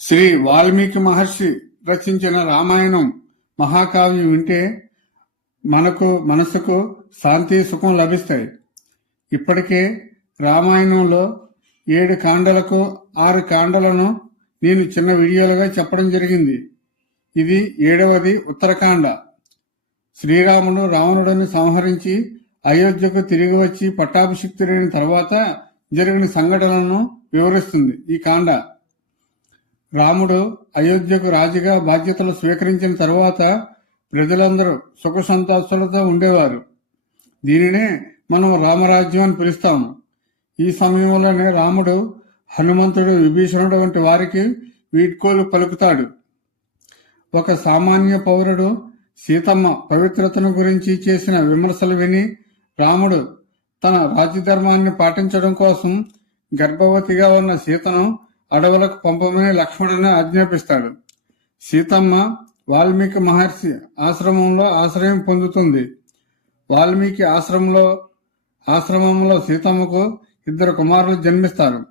శ్రీ వాల్మీకి మహర్షి రచించిన రామాయణం మహాకావ్యం వింటే మనకు మనసుకు శాంతి సుఖం లభిస్తాయి. ఇప్పటికే రామాయణంలో ఏడు కాండలకు ఆరు కాండలను నేను చిన్న వీడియోలుగా చెప్పడం జరిగింది. ఇది ఏడవది ఉత్తరకాండ. శ్రీరాముడు రావణుడిని సంహరించి అయోధ్యకు తిరిగి వచ్చి పట్టాభిషిక్తుడైన తర్వాత జరిగిన సంఘటనలను వివరిస్తుంది ఈ కాండ. రాముడు అయోధ్యకు రాజుగా బాధ్యతలు స్వీకరించిన తరువాత ప్రజలందరూ సుఖ సంతోషాలతో ఉండేవారు. దీనినే మనం రామరాజ్యం అని పిలుస్తాము. ఈ సమయంలోనే రాముడు హనుమంతుడు విభీషణుడు వంటి వారికి వీడ్కోలు పలుకుతాడు. ఒక సామాన్య పౌరుడు సీతమ్మ పవిత్రతను గురించి చేసిన విమర్శలు విని రాముడు తన రాజధర్మాన్ని పాటించడం కోసం గర్భవతిగా ఉన్న సీతను అడవులకు పంపమని లక్ష్మణుని ఆజ్ఞాపిస్తాడు. సీతమ్మ వాల్మీకి మహర్షి ఆశ్రమంలో ఆశ్రయం పొందుతుంది. వాల్మీకి ఆశ్రమంలో ఆశ్రమంలో సీతమ్మకు ఇద్దరు కుమారులు జన్మిస్తారు.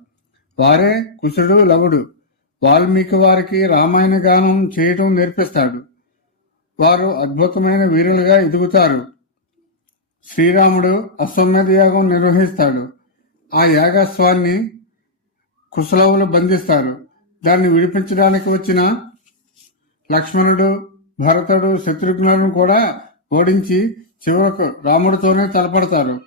వారే కుశుడు లవుడు. వాల్మీకి వారికి రామాయణ గానం చేయటం నేర్పిస్తాడు. వారు అద్భుతమైన వీరులుగా ఎదుగుతారు. శ్రీరాముడు అశ్వమేధ యాగం నిర్వహిస్తాడు. ఆ యాగస్వాన్ని కుశలవులు బంధిస్తారు. దాన్ని విడిపించడానికి వచ్చిన లక్ష్మణుడు భరతుడు శత్రుఘ్నులను కూడా ఓడించి చివరకు రాముడితోనే తలపడతారు.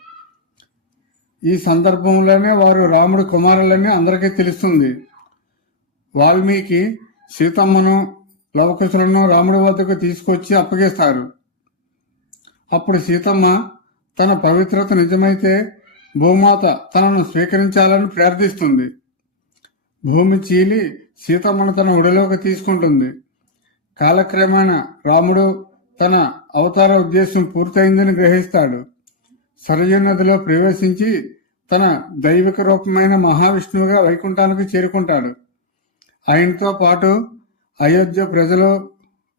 ఈ సందర్భంలోనే వారు రాముడు కుమారులని అందరికీ తెలుస్తుంది. వాల్మీకి సీతమ్మను లవకుశులను రాముడి వద్దకు తీసుకొచ్చి అప్పగిస్తారు. అప్పుడు సీతమ్మ తన పవిత్రత నిజమైతే భూమాత తనను స్వీకరించాలని ప్రార్థిస్తుంది. భూమి చీలి సీతమ్మను తన ఒడిలోకి తీసుకుంటుంది. కాలక్రమేణా రాముడు తన అవతార ఉద్దేశం పూర్తయిందని గ్రహిస్తాడు. సరయు నదిలో ప్రవేశించి తన దైవిక రూపమైన మహావిష్ణువుగా వైకుంఠానికి చేరుకుంటాడు. ఆయనతో పాటు అయోధ్య ప్రజలు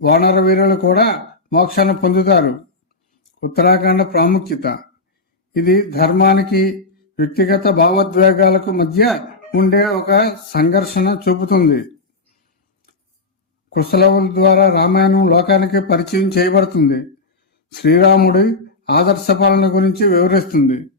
వానర వీరులు కూడా మోక్షాన్ని పొందుతారు. ఉత్తరాఖండ ప్రాముఖ్యత. ఇది ధర్మానికి వ్యక్తిగత భావోద్వేగాలకు మధ్య ఉండే ఒక సంఘర్షణ చూపుతుంది. కుశలవుల ద్వారా రామాయణం లోకానికి పరిచయం చేయబడుతుంది. శ్రీరాముడి ఆదర్శ పాలన గురించి వివరిస్తుంది.